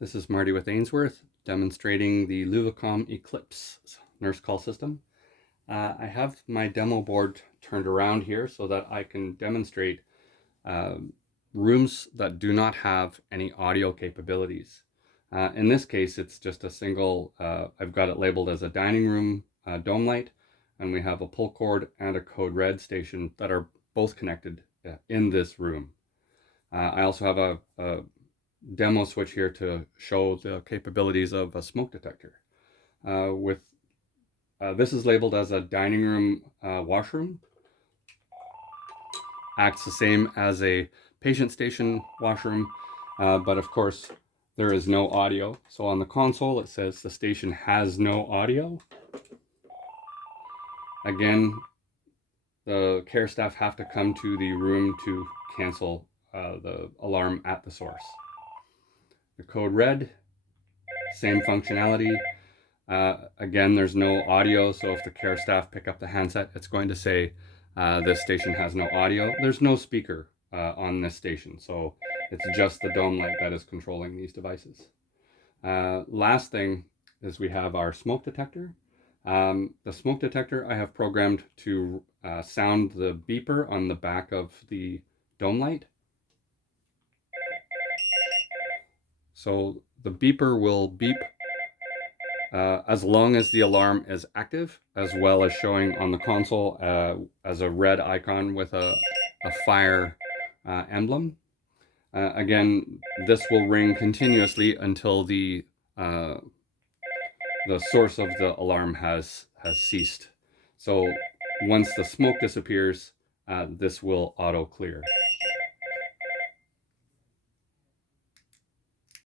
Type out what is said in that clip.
This is Marty with Ainsworth demonstrating the Luvicom Eclipse nurse call system. I have my demo board turned around here so that I can demonstrate rooms that do not have any audio capabilities. In this case, it's just a single, I've got it labeled as a dining room dome light, and we have a pull cord and a code red station that are both connected in this room. I also have a demo switch here to show the capabilities of a smoke detector. This is labeled as a dining room washroom. Acts the same as a patient station washroom, but of course there is no audio. So on the console it says the station has no audio. Again, the care staff have to come to the room to cancel the alarm at the source. The code red, same functionality. Again, there's no audio, so if the care staff pick up the handset, it's going to say this station has no audio. There's no speaker on this station, so it's just the dome light that is controlling these devices. Last thing is we have our smoke detector. The smoke detector I have programmed to sound the beeper on the back of the dome light. So the beeper will beep as long as the alarm is active, as well as showing on the console as a red icon with a fire emblem. Again, this will ring continuously until the source of the alarm has ceased. So once the smoke disappears, this will auto clear.